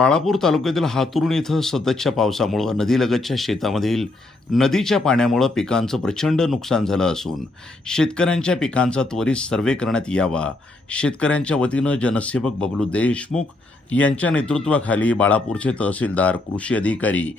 बाळापूर तालुक्यातील हातुर्णी इथं सततच्या पावसामुळे नदीलगतच्या शेतामधील नदीच्या पाण्यामुळे पिकांचं प्रचंड नुकसान झालं असून शेतकऱ्यांच्या पिकांचा त्वरित सर्वे करण्यात यावा, शेतकऱ्यांच्या वतीनं जनसेवक बबलू देशमुख यांच्या नेतृत्वाखाली बाळापूरचे तहसीलदार, कृषी अधिकारी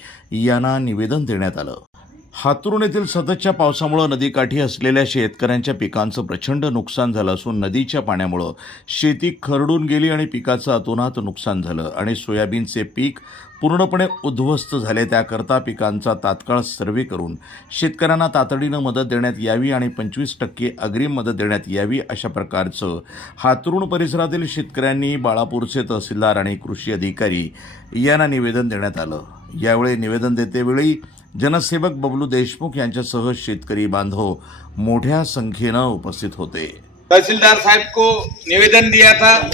यांना निवेदन देण्यात आलं। हातुर्णी येथील सततच्या पावसामुळे नदीकाठी असलेल्या शेतकऱ्यांच्या पिकांचं प्रचंड नुकसान झालं असून नदीच्या पाण्यामुळे शेती खरडून गेली आणि पिकाचं अतोनात नुकसान झालं आणि सोयाबीनचे पीक पूर्णपणे उद्ध्वस्त झाले। त्याकरता पिकांचा तात्काळ सर्वे करून शेतकऱ्यांना तातडीनं मदत देण्यात यावी आणि 25% अग्रिम मदत देण्यात यावी, अशा प्रकारचं हातुर्णी परिसरातील शेतकऱ्यांनी बाळापूरचे तहसीलदार आणि कृषी अधिकारी यांना निवेदन देण्यात आलं। यावेळी निवेदन देतेवेळी जनसेवक बबलू देशमुख यांच्यासह शेतकरी बांधव मोठ्या संख्येनं उपस्थित होते। तहसीलदार साहब को निवेदन दिया था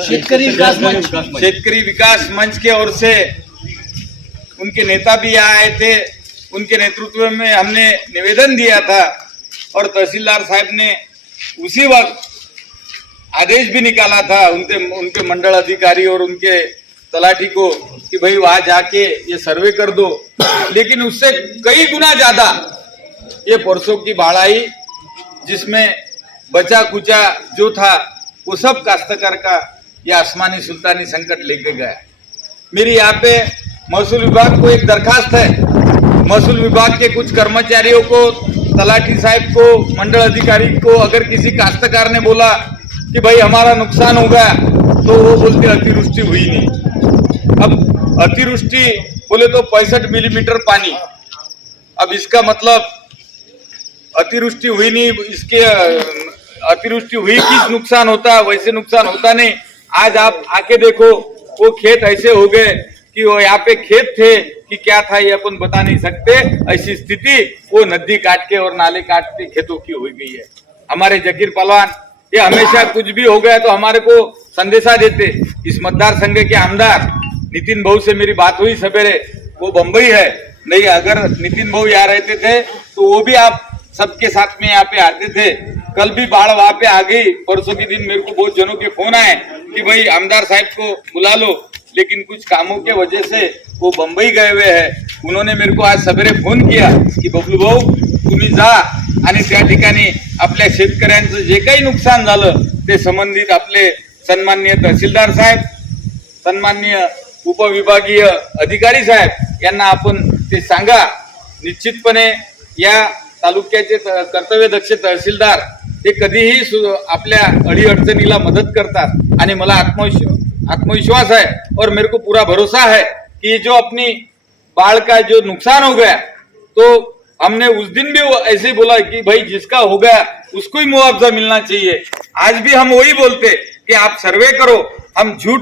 शेतकरी विकास मंच के ओर से, उनके नेता भी आए थे, उनके नेतृत्व में हमने निवेदन दिया था और तहसीलदार साहब ने उसी वक्त आदेश भी निकाला था उनके मंडल अधिकारी और उनके तलाठी को कि भाई वहां जाके ये सर्वे कर दो। लेकिन उससे कई गुना ज्यादा ये परसों की बाढ़ आई, जिसमें बचा कुचा जो था वो सब काश्तकार का ये आसमानी सुल्तानी संकट लेके गया। मेरी यहाँ पे महसूल विभाग को एक दरखास्त है। महसूल विभाग के कुछ कर्मचारियों को, तलाठी साहब को, मंडल अधिकारी को, अगर किसी काश्तकार ने बोला कि भाई हमारा नुकसान हो गया, तो वो बोलते अतिवृष्टि हुई नहीं। अब अतिवृष्टि बोले तो 65 मिलीमीटर पानी। अब इसका मतलब अतिवृष्टि हुई नहीं, इसके अतिवृष्टि हुई किस नुकसान होता, वैसे नुकसान होता नहीं। आज आप आके देखो, वो खेत ऐसे हो गए कि वो यहाँ पे खेत थे कि क्या था ये अपन बता नहीं सकते। ऐसी स्थिति वो नदी काट के और नाले काट के खेतों की हो गई है। हमारे जकीर पहलवान ये हमेशा कुछ भी हो गया तो हमारे को संदेशा देते। इस मतदार संघ के आमदार नितिन भाऊ से मेरी बात हुई सवेरे, वो बंबई है। नहीं, अगर नितिन भाऊ यहाँ रहते थे तो वो भी आप सबके साथ में यहाँ पे आते थे। कल भी बाढ़ वहां पे आ गई। परसों के दिन मेरे को बहुत जनों के फोन आए कि भाई आमदार साहब को बुला लो, लेकिन कुछ कामों के वजह से वो बंबई गए हुए हैं। उन्होंने मेरे को आज सवेरे फोन किया की बबलू भाऊ तुम्ही जा आणि त्या ठिकाणी आपल्या शेतकऱ्यांचं जे काही नुकसान झालं ते संबंधित आपले सन्माननीय तहसीलदार साहेब, सन्माननीय उपविभागीय अधिकारी साहेब यांना आपण ते सांगा। निश्चितपणे या तालुक्याचे कर्तव्यदक्ष तहसीलदार हे कधीही आपल्या अडीअडचणीला मदत करतात आणि मला आत्मविश्वास है और मेरे को पूरा भरोसा है कि जो अपनी बाढ़ का जो नुकसान हो गया, तो हमने उस दिन भी ऐसे ही बोला कि भाई जिसका हो गया उसको ही मुआवजा मिलना चाहिए। आज भी हम वही बोलते कि आप सर्वे करो, हम झूठ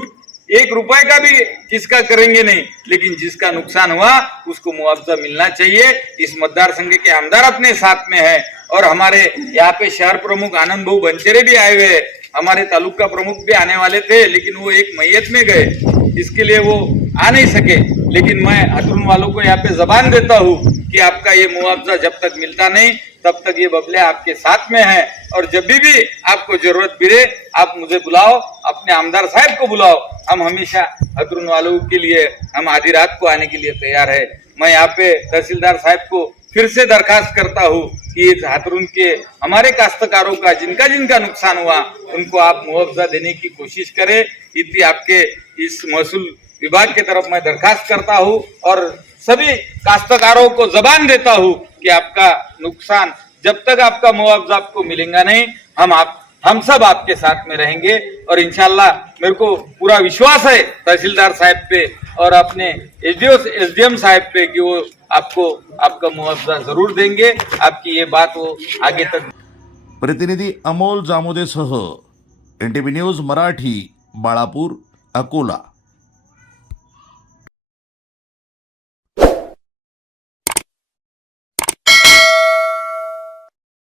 1 रुपए का भी किसका करेंगे नहीं, लेकिन जिसका नुकसान हुआ उसको मुआवजा मिलना चाहिए। इस मतदार संघ के आमदार अपने साथ में है और हमारे यहाँ पे शहर प्रमुख आनंद भाऊ बंचेरे भी आए हुए हैं। हमारे तालुका प्रमुख भी आने वाले थे, लेकिन वो एक मैयत में गए, इसके लिए वो आ नहीं सके। लेकिन मैं हातुर्णी वालों को यहाँ पे जबान देता हूँ कि आपका ये मुआवजा जब तक मिलता नहीं तब तक ये बबले आपके साथ में है। और जब भी आपको जरूरत पड़े आप मुझे बुलाओ, अपने आमदार साहब को बुलाओ। हम हमेशा हातुर्णी वालों के लिए, हम आधी रात को आने के लिए तैयार है। मैं यहाँ पे तहसीलदार साहब को फिर से दरखास्त करता हूँ कि इस हातुर्णी के हमारे काश्तकारों का जिनका जिनका नुकसान हुआ उनको आप मुआवजा देने की कोशिश करें। इतनी आपके इस महसूल विभाग की तरफ मैं दरखास्त करता हूँ और सभी काश्तकारों को जबान देता हूँ कि आपका नुकसान जब तक आपका मुआवजा आपको मिलेगा नहीं, हम सब आपके साथ में रहेंगे। और इंशाल्लाह मेरे को पूरा विश्वास है तहसीलदार साहब पे और अपने एसडीएम साहब पे कि वो आपको आपका मुआवजा जरूर देंगे। आपकी ये बात वो आगे तक। प्रतिनिधी अमोल जामोदेसह NTV न्यूज मराठी, बाळापूर, अकोला।